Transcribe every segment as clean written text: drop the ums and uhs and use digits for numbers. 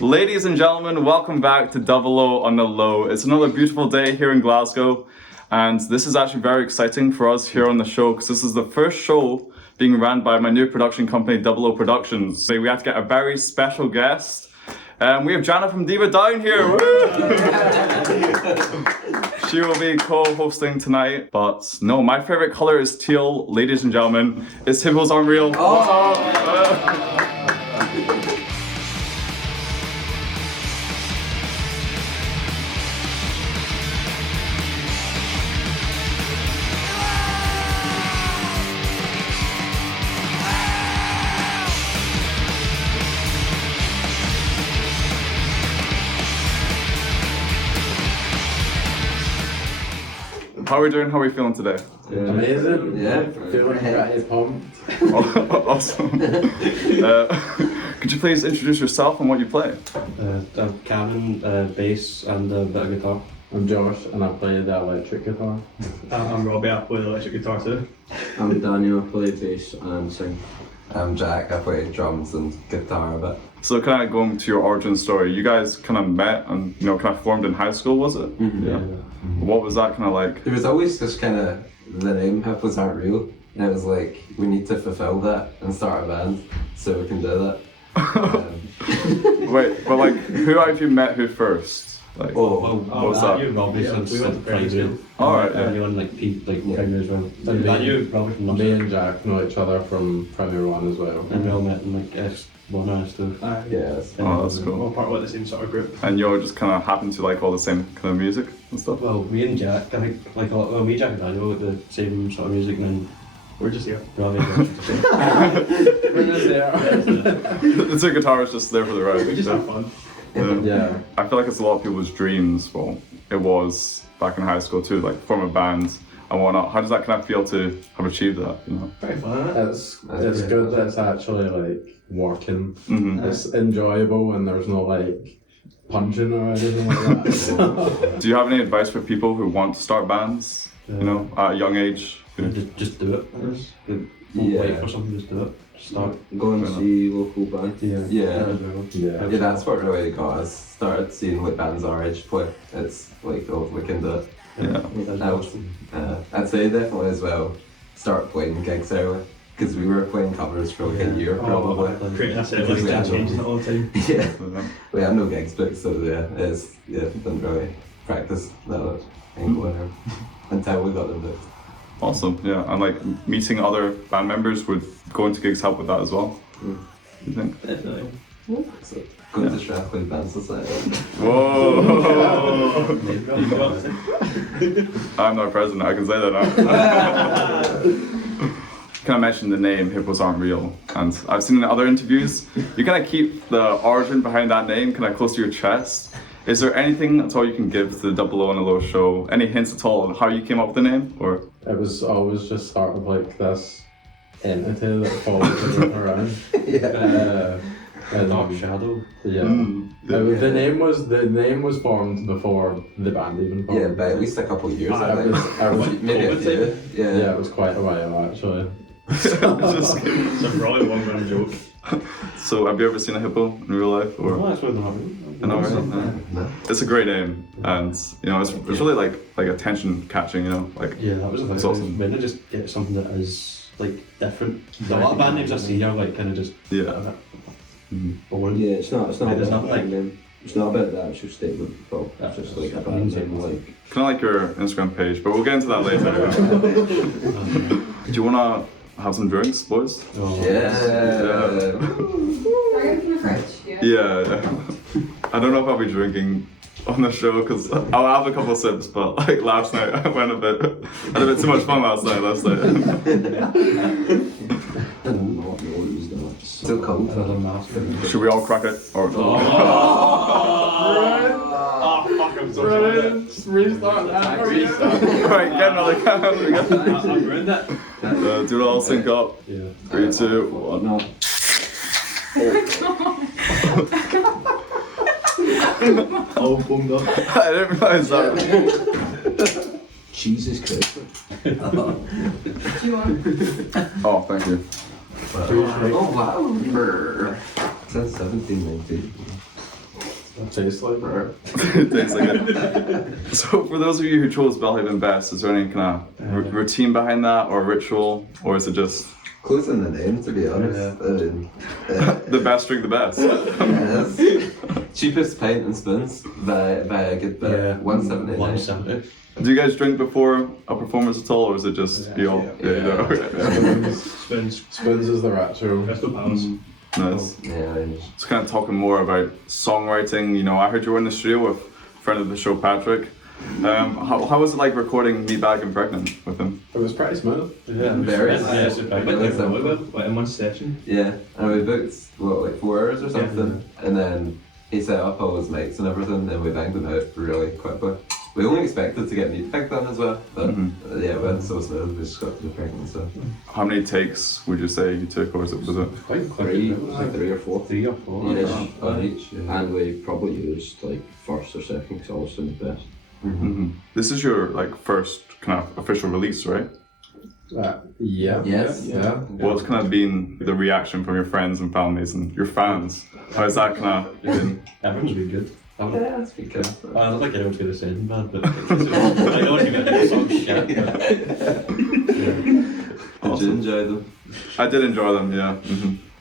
Ladies and gentlemen, welcome back to DoubleO on the Low. It's another beautiful day here in Glasgow, and this is actually very exciting for us here on the show because this is the first show being ran by my new production company, DoubleO Productions. So we have to get a very special guest. We have Jana from Diva down here. She will be co-hosting tonight, but no, my favorite color is teal, ladies and gentlemen. It's Hippos Real. How are we doing? How are we feeling today? Amazing. Yeah. Feeling pretty pumped. Awesome. Could you please introduce yourself and what you play? I'm Cameron, bass and a bit of guitar. I'm Josh and I play the electric guitar. I'm Robbie, I play the electric guitar too. I'm Daniel, I play bass and sing. I'm Jack, I play drums and guitar a bit. So kind of going to your origin story, you guys kind of met and kind of formed in high school, was it? Mm-hmm. Yeah. What was that kind of like? There was always just kind of the name Hippos Aren't Real, and it was like, we need to fulfill that and start a band so we can do that. Wait, but like, who have you met who first? Like, What was that? I knew Robbie since we went to primary primary. school. Alright, yeah. Everyone like primary as well. I knew Robbie from Me London. and Jack know each other from primary one as well. And we all met in like S1 and S2. Yes. Oh, that's We're cool. all part of like, the same sort of group. And you all just kind of happen to like all the same kind of music and stuff? Well, me and Jack, I think, like, well, me, Jack and Daniel with the same sort of music, and then We're just here. Robbie. We're just there. The two guitarists just there for the ride. We just have fun. Yeah. I feel like it's a lot of people's dreams. Well, it was back in high school too, like form a band and whatnot. How does that kind of feel to have achieved that? Very fun, isn't it? It's good that it's actually like working. Mm-hmm. It's enjoyable and there's no like punching or anything like that. So. Do you have any advice for people who want to start bands? At a young age. Just do it. Don't Yeah. wait for something, just do it. Start. Go and see local bands. Yeah. Yeah. Yeah. Yeah, that's what really got us started seeing what bands our age play. It's like, oh, we can do it. Yeah. I'd say definitely as well, start playing gigs early. Because we were playing covers for like a year probably. Creating a set list and changing it all the time. Yeah. We had no gigs booked, so didn't really practice that much. Ain't going there until we got them booked. Awesome, yeah. And like meeting other band members, would going to gigs help with that as well? You think? Definitely. So going to Strathclyde Band Society. Whoa! You got it. I'm not president, I can say that now. Kind of mentioned the name Hippos Aren't Real, and I've seen in other interviews, you kind of keep the origin behind that name kind of close to your chest. Is there anything at all you can give to the DoubleO on the Low show? Any hints at all on how you came up with the name? Or It was always just sort of like this entity that follows everyone around. Dark Shadow. Yeah. yeah. The name was formed before the band even formed. Yeah, by at least a couple of years, I It think. was, Maybe a few. yeah, it was quite a while actually. It's a probably one run joke. So have you ever seen a hippo in real life? Or Well, that's where they're No, it's a great name, and it's really like attention catching. Like Yeah, that was the thing. It's awesome. When they just get something that is like different. A lot of band names I see are like kind of just yeah. boring. Yeah, it's not There's about not the like- name. It's not about the actual statement, but it's just like a band name, like. Kind of like your Instagram page, but we'll get into that later. Do you wanna have some drinks, boys? Oh, Yeah. Yeah. I don't know if I'll be drinking on the show because I'll have a couple of sips, but like last night I had a bit too much fun last night. Still cold. Should we all crack it? Or Oh, fuck, I'm so sorry. Restart that. Alright, get another can. I've ruined it. Do it all sync up. Yeah. 3, 2, 1. No. All bummed up. I didn't realise that. Jesus Christ. Oh, thank you. Oh wow. Since 1790. tastes like it. It tastes like it. So for those of you who chose Belhaven best, is there any kind of routine behind that, or ritual, or is it just Close in the name, to be honest. I mean, the best drink the best? yes. Cheapest pint and spoons by a good bit. Yeah. 179. 170. Do you guys drink before a performance at all, or is it just you all? Yeah, you don't? Okay. Spins. Spoons is the ratio. Crystal Palace. Nice. Yeah, I mean, Just kind of talking more about songwriting. You know, I heard you were in the studio with a friend of the show, Patrick. How was it like recording Me Bag and Pregnant with him? It was pretty smooth. Yeah, Very yeah, nice. it's I a went big there like in one session. yeah, and we booked, what, like 4 hours or something? And then he set up all his mics and everything, and we banged them out really quickly. We only expected to get meat picked done as well, but yeah, it went so smooth, we just got to the pregnant stuff. How many takes would you say you took, or was it? quite quick. Like 3 or 4. 3 or 4. Each, Yeah. on each. Yeah. And we probably used like first or second because I was the best. This is your like first kind of official release, right? Yeah. Yes. Yeah. What's kind of been the reaction from your friends and families and your fans? How's that kind of been? Everyone's been good. Yeah, that's pretty good. I don't think anyone's going to say anything bad, but I know you're going to do some shit. Did you enjoy them? I did enjoy them, yeah.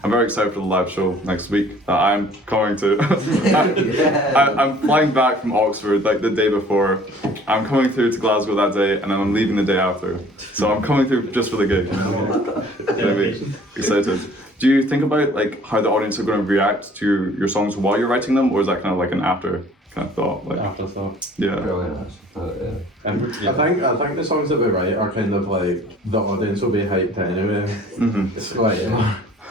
I'm very excited for the live show next week that I'm coming to. I'm flying back from Oxford like the day before. I'm coming through to Glasgow that day, and then I'm leaving the day after. So I'm coming through just for the gig. Maybe excited. Do you think about like how the audience are going to react to your songs while you're writing them, or is that kind of like an after kind of thought? Like, Afterthought. yeah. Really nice. Yeah. I think the songs that we write are kind of like the audience will be hyped anyway. It's like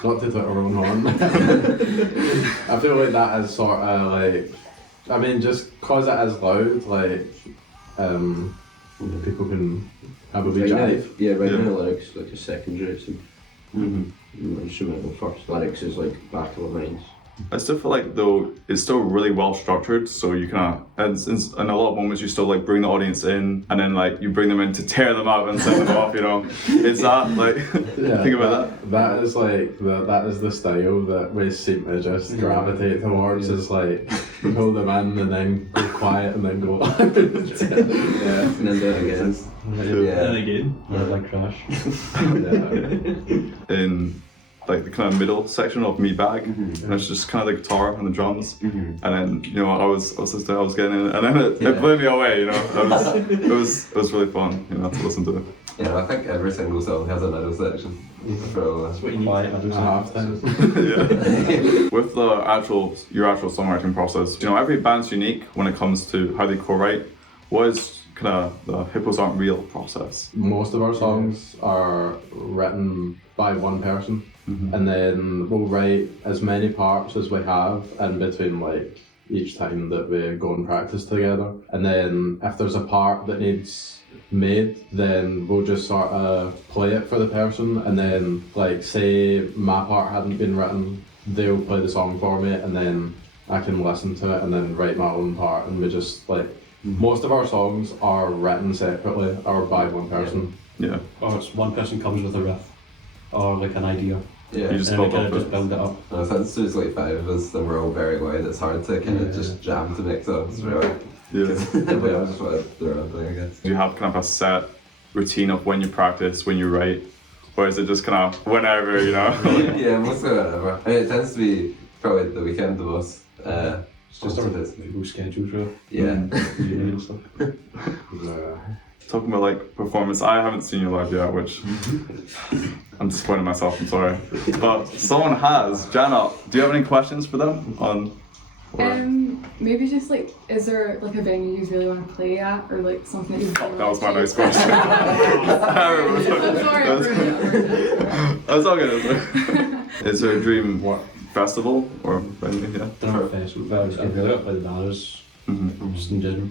not to Twitter on. I feel like that is sort of like, I mean, just cause it is loud, like people can have a wee jive. Writing the lyrics like a secondary thing. Instrumental first. Lyrics is like back of the minds. I still feel like though it's still really well structured, so you kind of, and in a lot of moments you still like bring the audience in, and then like you bring them in to tear them up and send them off. You know, it's that like think about that. That is like that is the style that we seem to just gravitate towards. Is like pull them in and then go quiet and then go. Yeah. And then do it again. And again. Like Crash. In like the kind of middle section of Me Bag, and it's just kind of the guitar and the drums, and then you know I was listening, I was getting in, and then it blew me away. You know, it was really fun, you know, to listen to. Yeah, I think every single song has a middle section. For That's what you need. With your actual songwriting process, you know, every band's unique when it comes to how they co-write. What is kind of the Hippos Aren't Real process? Most of our songs are written by one person, and then we'll write as many parts as we have in between, like each time that we go and practice together. And then if there's a part that needs made, then we'll just sort of play it for the person, and then like say my part hadn't been written, they'll play the song for me, and then I can listen to it and then write my own part, and we just like most of our songs are written separately or by one person. Yeah. Or it's one person comes with a riff or like an idea, yeah. You just and we build kind up of just it. build it up. No, since there's like 5 of us and we're all very loud, it's hard to kind of just jam to make songs, really. Yeah. We all just want to throw out there, I guess. Do you have kind of a set routine of when you practice, when you write, or is it just kind of whenever, you know? Yeah, mostly whatever. I mean, it tends to be probably the weekend the most. It's just our whole schedule, really. Yeah. And stuff. Talking about like performance, I haven't seen you live yet, which I'm disappointed in myself, I'm sorry. But someone has. Jana, do you have any questions for them on? Maybe just like, is there like a venue you really want to play at, or like something that you've really That was my achieved? nice question. I'm sorry, I ruined it. That's all good. Is there a dream festival or venue? Yeah. Dinner festival. I'd really like to play the bars, just in general.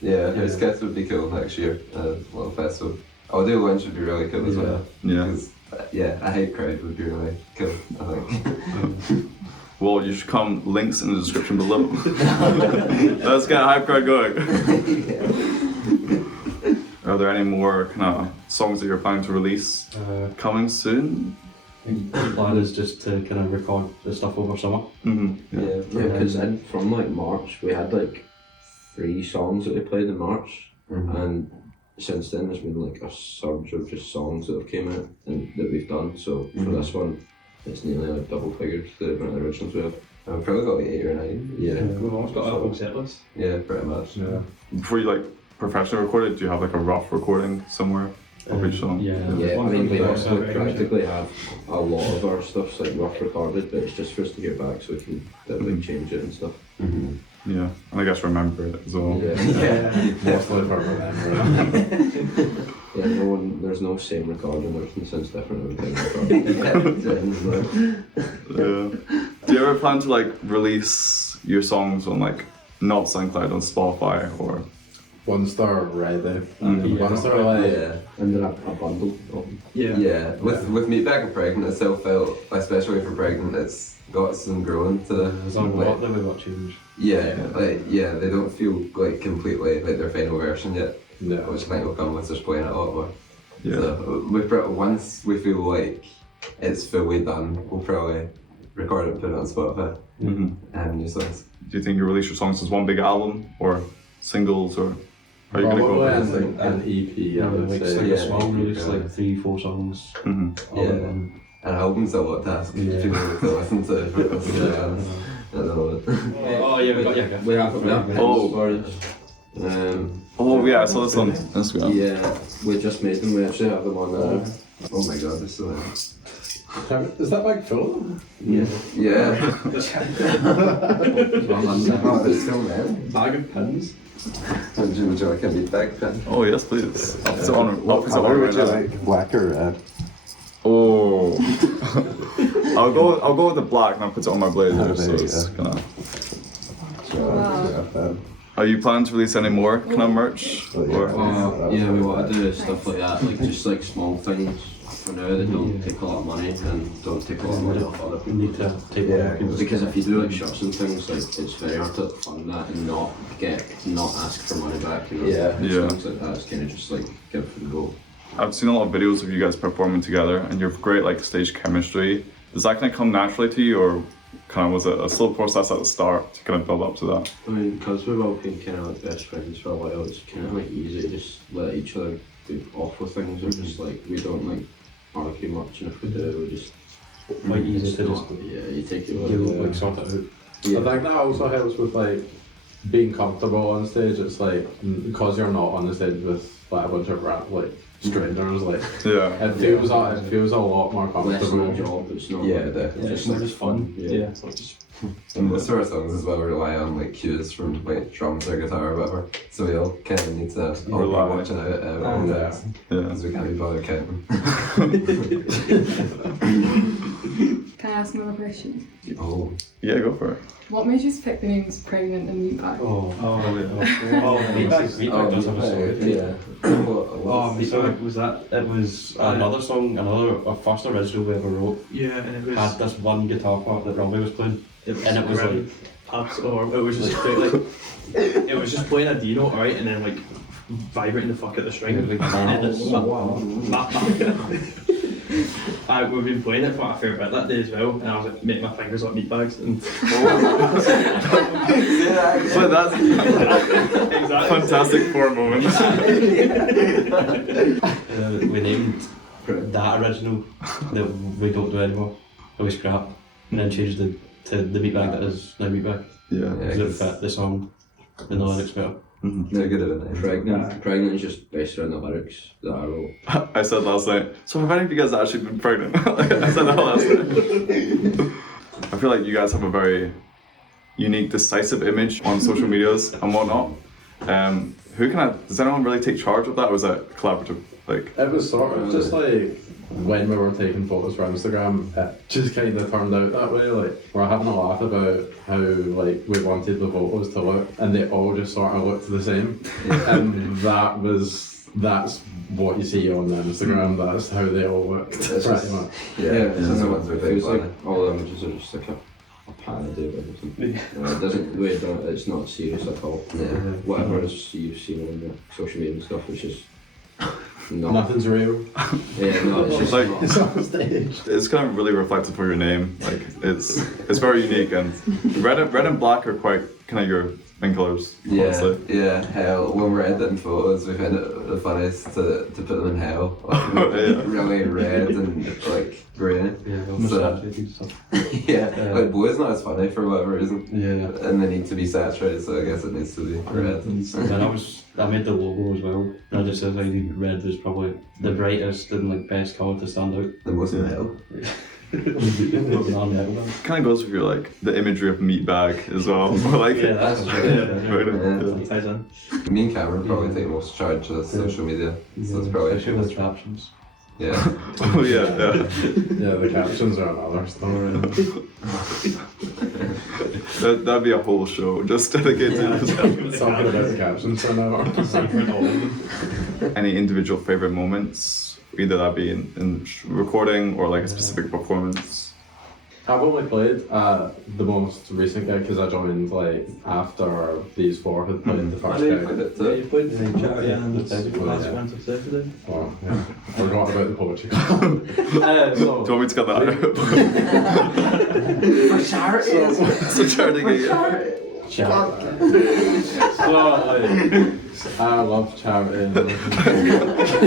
Yeah, House Cats would be cool next year. Little festival. Audio Lunch would be really cool as well. Yeah. 'Cause, a hype crowd would be really cool, I think. Well, you should come. Links in the description below. Let's get a hype crowd going. Are there any more kind of songs that you're planning to release coming soon? The plan is just to kind of record the stuff over summer. Yeah, because from like March we had like 3 songs that we played in March, and since then there's been like a surge of just songs that have came out and that we've done. So for this one, it's nearly like double figures the amount of originals we have. I've probably got like 8 or 9. Yeah, We've almost got a whole set list. Yeah, pretty much. Yeah. Before you like professionally record it, do you have like a rough recording somewhere of each song? yeah. I mean, we practically have a lot of our stuff's like rough recorded, but it's just for us to get back so we can like change it and stuff. Yeah, and I guess remember it as well. Mostly for remembering. Yeah, there's no same recording, everything sounds different every time. Yeah. Do you ever plan to like release your songs on like not SoundCloud, on Spotify or? Once they're ready, once they're like, And then a bundle of them. Yeah, with Meatbag and Pregnant, I still felt, especially for Pregnant, it's got some growing to There's a lot that we got changed. they don't feel like completely like their final version yet, no. which I think will come with just playing it a lot more. Yeah. So once we feel like it's fully done, we'll probably record it and put it on Spotify and new songs. Do you think you release your songs as one big album or singles, or are you Probably gonna go? an EP, I would Like say. a small release, like 3-4 songs. All in one. An album's a lot of task. People to listen to. I don't know. Oh yeah, we got We have Oh. for this. Oh yeah, I saw this on Instagram. Yeah, we just made them. We actually have them on now. Oh my god, this is Is that bag full? Yeah. yeah. Oh, it's still there. Bag of pins. Would you like a Meatbag pen? Oh yes, please. I'll put it on. I'll put it on right now. Black or red? Oh. I'll go with the black and I'll put it on my blazer. So it's gonna. Wow. Are you planning to release any more kind of merch? Or? Yeah, we want to do stuff like that, like just like small things for now that don't take a lot of money and don't take a lot of money off other We need people. to take other people's Because if you do like shops and things, like it's very hard to fund that and not ask for money back. You know? Yeah. Yeah. Things like that, it's kind of just like give it a go. I've seen a lot of videos of you guys performing together, and you have great like stage chemistry. Does that kind of come naturally to you, or kind of was it a slow process at the start to kind of build up to that? I mean, because we've all been kind of like best friends for a while, it's kind of like easy to just let each other be off with things, or just like we don't like argue much, and if we do, we just quite easy it's to not- just you take it do, with like sort it out. I think that also helps with like being comfortable on stage. It's like because you're not on the stage with like a bunch of strangers, like Yeah. it feels a lot more less than a comfortable. job. It's not. Yeah, like, definitely. It's just fun. Yeah. It's like just And most of our songs as well rely on like cues from like drums or guitar or whatever. So we all kind of need to all be Rely. watching out all the time. Yeah. Because we can't be bothered counting. Can I ask another question? Oh. Yeah, go for it. What made you pick the names Pregnant and Meatbag? Meatbag does have a song. Yeah. oh, so was that? It was Another song, our first original we ever wrote, yeah, and it was had this one guitar part that Robbie was playing, and it was like, or it was just like it was just playing a D note, right, and then like vibrating the fuck out the string. And it's we've been playing it for a fair bit that day as well, and I was like making my fingers like meatbags and But that's exactly. fantastic for a moment. we named that original that we don't do anymore, that we scrapped, and then changed it to the Meatbag that is now Meatbag, Yeah. because it fit the song and the lyrics better. They're good at it. Pregnant is just based around the lyrics that I wrote. I said last night, so have any of you guys actually been pregnant? I said that last night. I feel like you guys have a very unique, decisive image on social medias and whatnot. Does anyone really take charge of that, or is that collaborative? Like, It was sort of just like when we were taking photos for Instagram, it just kind of turned out that way. Like we're having a laugh about how like we wanted the photos to look, and they all just sort of looked the same. And that's what you see on the Instagram. That's how they all look, pretty much. Yeah, that's the ones we It think feels like funny. all the images are just like a parody of everything. It doesn't, it's not serious at all. Yeah. Whatever is you've seen on the social media and stuff, it's just No. Nothing's real. Yeah, no, it's just Like- not. It's on stage. It's kind of really reflective of your name. Like it's very unique, and red and black are quite kind of your main colours. Yeah, Honestly. yeah. Hell, when we're editing photos, we find it the funniest to put them in hell. Like, Yeah. really red and like grey. Yeah, So- saturated stuff. Yeah, like blue is not as funny for whatever reason, Yeah. and they need to be saturated, so I guess it needs to be red. And I made the logo as well. And I just said like red was probably the brightest and like best colour to stand out. The most metal. Yeah, Kind of goes with your like the imagery of meatbag as well. Like that's right, Yeah. Ties in. Me and Cameron probably take most charge of social media, so it's probably especially with captions. yeah. Oh yeah, yeah. Yeah, the captions are another story. That'd be a whole show just dedicated to this. Talking about the captions for an hour. Any individual favorite moments, either that be in recording or like a specific performance. I've only played the most recent gig because I joined like after these four had played the first gig. Yeah, you played the chat, yeah, and Yeah. the last one of Saturday. Oh, yeah. Forgot about the poetry club. So, Do you want me to cut that out? For charity. It's a charity gig. I love charity.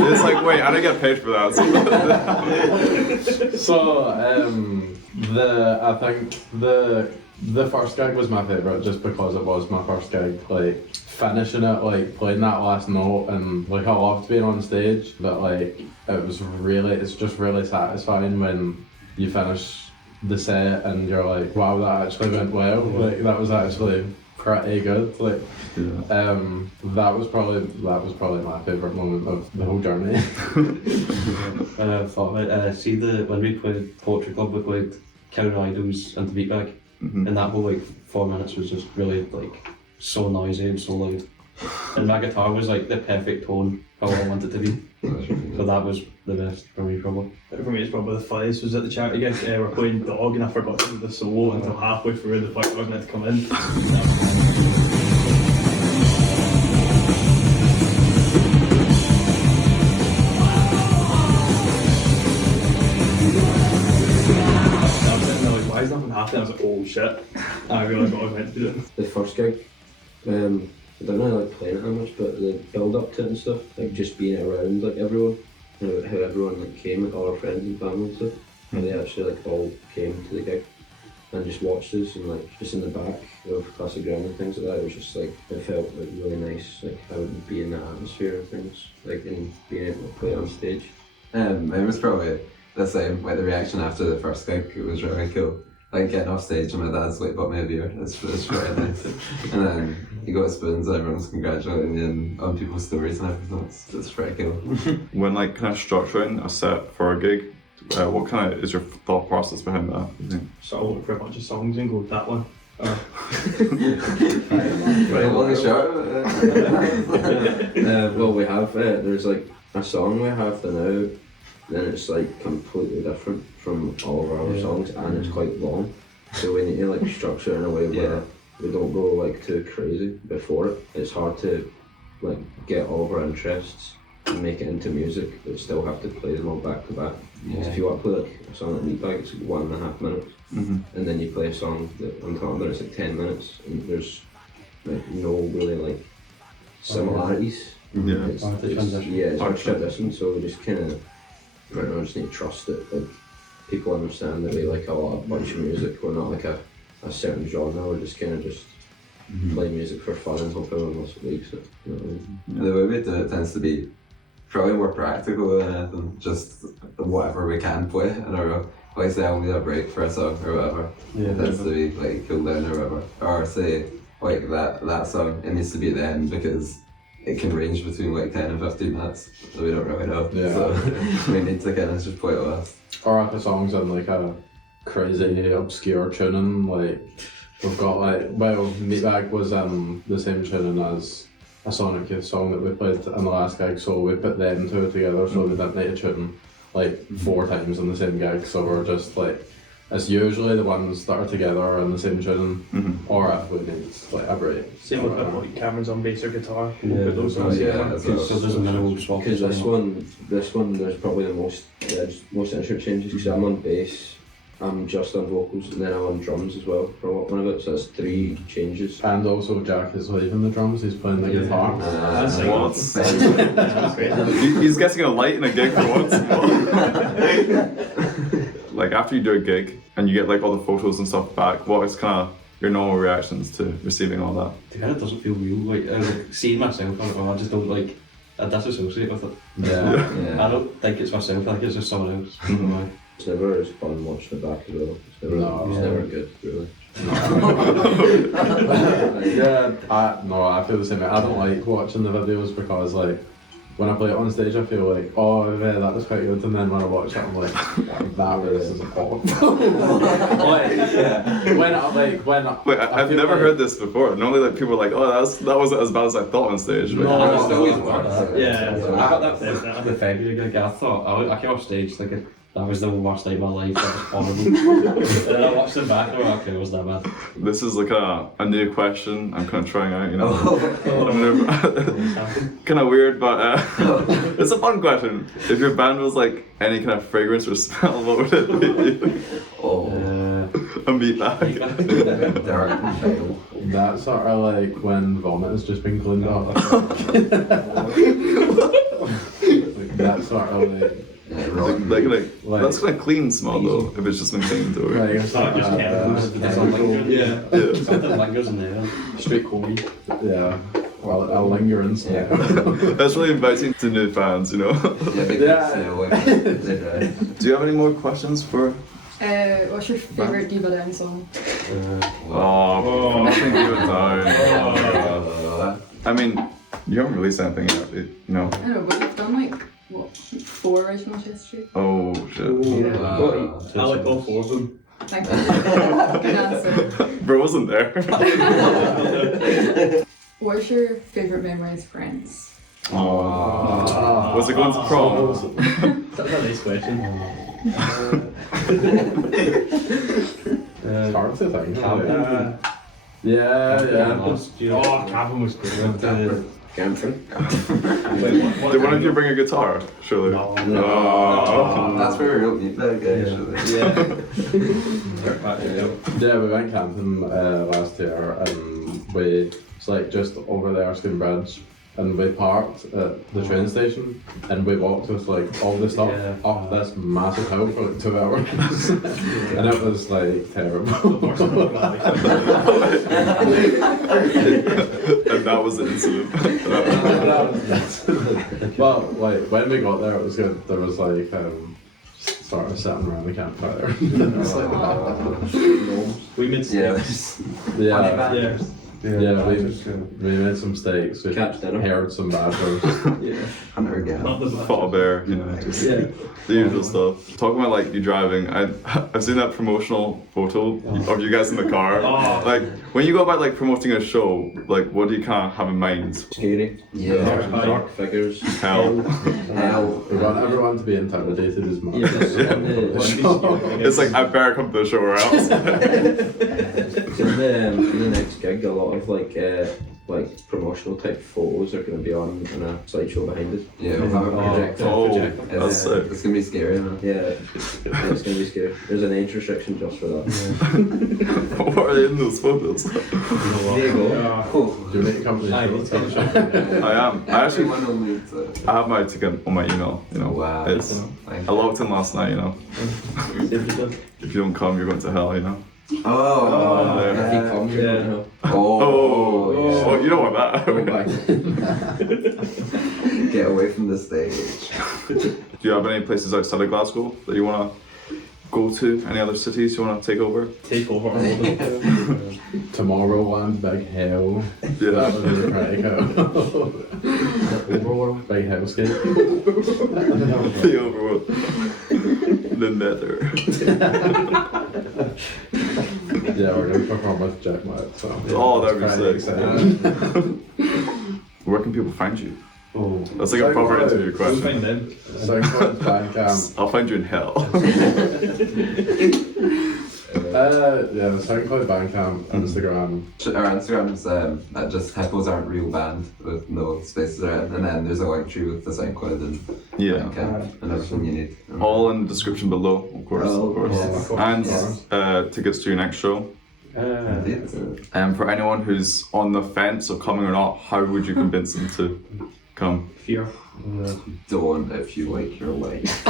It's like, wait, I didn't get paid for that. So, I think the first gig was my favourite just because it was my first gig. Like finishing it, like playing that last note, and like I loved being on stage, but like it's just really satisfying when you finish the set and you're like, wow, that actually went well. Like that was actually pretty good. Like that was probably my favourite moment of the whole journey. I thought about see when we played Poetry Club, we played Counter Idols and the Beatbag, and that whole like 4 minutes was just really like so noisy and so loud. And my guitar was like the perfect tone for what I wanted to be. So that was the best for me probably. For me, it's probably the funniest was at the charity gig. We're playing Dog, and I forgot to do the solo until halfway through the point I was meant to come in. Why is nothing happening? I was like, oh shit. And I realised what I was meant to be doing. The first gig, I don't really like playing it that much, but the build up to it and stuff, like just being around like everyone, you know, how everyone like came, like all our friends and family and stuff, how they actually like all came to the gig and just watched us and like just in the back of Classic Ground and things like that. It was just like it felt like really nice, like I would be in that atmosphere and things, like in being able to play on stage. It was probably the same. Like the reaction after the first gig, it was really cool. Like getting off stage and my dad's like bought me a beer. It's really nice. And then you got spoons and everyone's congratulating you and on people's stories and everything. It's pretty cool. When like kind of structuring a set for a gig, what kind of is your thought process behind that? You think? So I'll look for a bunch of songs and go with that one. Right, long shot. Well, we have there's like a song we have for now. Then it's like completely different from all of our other songs, and it's quite long. So we need to like structure it in a way where we don't go like too crazy before it. It's hard to like get all of our interests and make it into music, but still have to play them all back to back. So if you want to play like a song like Meatbag, it's like 1.5 minutes, and then you play a song that I'm talking about, it's like 10 minutes, and there's like no really like similarities. Yeah. It's Hard to transition. Yeah, it's hard to transition, so we just kind of right now just need to trust it. Like people understand that we like a bunch of music. We're not like a certain genre. We're just kind of just play music for fun and hope everyone else likes it. You know what I mean? The way we do it tends to be probably more practical than anything. Just whatever we can play in a row. Like say I'll need a break for a song or whatever. It tends to be like cool down or whatever. Or say like that song, it needs to be at the end because it can range between like 10 and 15 minutes, so we don't really know. Yeah. So we need to kind of just play it last. Or if a song's in like a crazy obscure tuning, like we've got like, well, Meatbag was the same tuning as a Sonic Youth song that we played in the last gig, so we put them two together, so we didn't need to tune like 4 times in the same gig, so we're just like, it's usually the ones that are together in the same tune, or if we need, like a break. Same with like Cameron's on bass or guitar. Yeah. We'll put those Oh, on the same yeah, one. that's So there's a minimal swap. Because this one, there's probably the most instrument changes. Because I'm on bass, I'm just on vocals, and then I'm on drums as well for one of it. So that's 3 changes. And also Jack is leaving the drums, he's playing the guitar. That's like- What? That's great. He's getting a light in a gig for once. Like after you do a gig and you get like all the photos and stuff back, what is kind of your normal reactions to receiving all that? It kind of doesn't feel real. Like, I like seeing myself on it, I just don't like. I disassociate with it. Yeah. I don't think it's myself. I think it's just someone else. It's never as fun watching it back as well. It's never good, really. Yeah, I feel the same way. I don't like watching the videos because like when I play it on stage I feel like, oh yeah, that was quite good, and then when I watch it I'm like, that was awful. Wait, I've feel never like- heard this before. Normally like people are like, oh that wasn't as bad as I thought on stage. But No, It's always works. Yeah, I got that flipped now. The February gig, I thought I came off stage thinking that was the worst night of my life. That was horrible. And then I watched it back and I went, okay, it wasn't that bad. This is like a new question I'm kind of trying out, you know. Kind of weird, but it's a fun question. If your band was like any kind of fragrance or smell, what would it be? A meat bag. Dark and pale. That's sort of like when vomit has just been cleaned up. That sort of Like that's kind of clean smell though. If it's just been cleaned or. like It's not just chemicals. Yeah. Something lingers in there. Straight Corey. yeah. Well, I'll linger in some. That's really inviting to new fans, you know. Yeah, big Do you have any more questions for? What's your favourite Diva Down song? Oh, nothing good down. I mean, you haven't released anything yet, you know. I don't know, but you've done like, what, 4 original history? Oh shit. I like all 4 of them. Thank you. Good answer. Bro wasn't there. What's your favourite memory as friends? Was it going to prom? That's a nice question. It's hard to think. Camping. Yeah. Oh, Cabin was good. Camping. Did one of you bring a guitar? Surely. Oh, that's where real meat bag actually. Yeah, we went camping last year and it's like just over the Erskine Bridge and we parked at the train station and we walked with like all the stuff up this massive hill for like 2 hours and it was like terrible. And that was the incident. Well, like when we got there it was good. There was like sort of sitting around the campfire. It was like, We made Yeah. yeah. Yeah. Yeah, we made some steaks, we Catch dinner. heard some badgers. Hunter again. Not the Fought a bear, you know, just the usual stuff. Talking about like you driving, I've seen that promotional photo of you guys in the car. Oh. Like when you go about like promoting a show, like what do you kind of have in mind? Scary. Yeah. Dark figures. Hell. Hell. We want everyone to be intimidated as much. Yeah, It's like I better come to the show or else. in the next gig, a lot of like promotional type photos are going to be on in a slideshow behind us. Yeah, we'll have a projector. Oh, It's, that's sick. it's gonna be scary, man. Yeah, it's going to be scary. There's an age restriction just for that. What are in those photos? There you go. Oh. Do you need to come to the show? I am. I actually Everyone will need to. I have my ticket on my email. You know, Wow. it's I logged in last night. You know, if you don't come, you're going to hell. You know. Oh. If he comes, you're going to know. Oh, you don't want that. Go back. Get away from the stage. Do you have any places outside of Glasgow that you want to go to? Any other cities you want to take over? Take over all of them. Tomorrowland, Big Hell. That Yeah. would be pretty cool. Overworld. Big Hellscape. The overworld. The nether. Yeah, we're going to perform with Jack White, so. Oh, that'd be pretty sick. exciting. Where can people find you? Oh. That's like a proper interview We'll question. find them. SoundCloud, Bandcamp. I'll find you in hell. Yeah, the SoundCloud, Bandcamp, Instagram. Our Instagram's just Hippos Aren't Real Band with no spaces around, and then there's a link tree with the SoundCloud and Bandcamp and everything you need. All in the description below, of course. And tickets to your next show. For anyone who's on the fence of coming or not, how would you convince them to come? Fear. Don't if you like your life.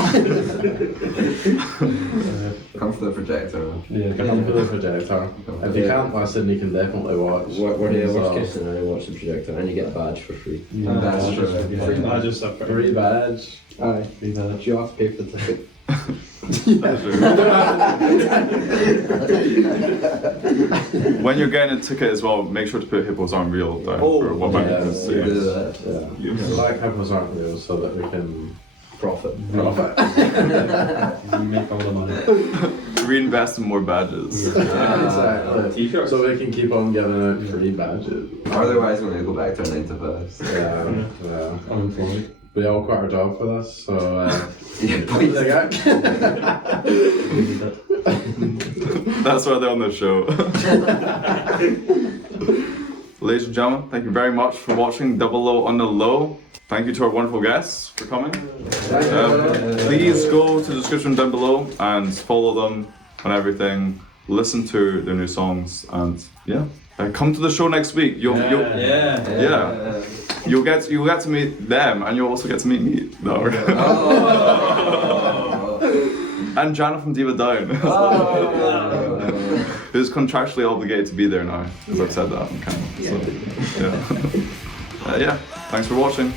Come for the projector. Come for the projector. If you can't listen, you can definitely watch. What the worst case scenario, watch the projector and you get a badge for free. That's true. Free badges are Free badge. Aye, free badge. You have to pay for the ticket. When you're getting a ticket as well, make sure to put Hippos Aren't Real down for what yeah, band is. yeah. Yeah. Black Hippos Aren't Real so that we can Profit. You make all the money. Reinvest in more badges. exactly. T-shirts. So we can keep on giving out free badges. Otherwise, we're gonna go back to our 9 to 5s. Yeah. Unemployed. We all quit our job for this, so That's why they're on the show. Ladies and gentlemen, thank you very much for watching DoubleO on the Low. Thank you to our wonderful guests for coming. Please go to the description down below and follow them on everything. Listen to their new songs and come to the show next week. You'll get to meet them and you'll also get to meet me. No. And Jana from Diva Down. Who's contractually obligated to be there now, because I've said that on camera. So, thanks for watching.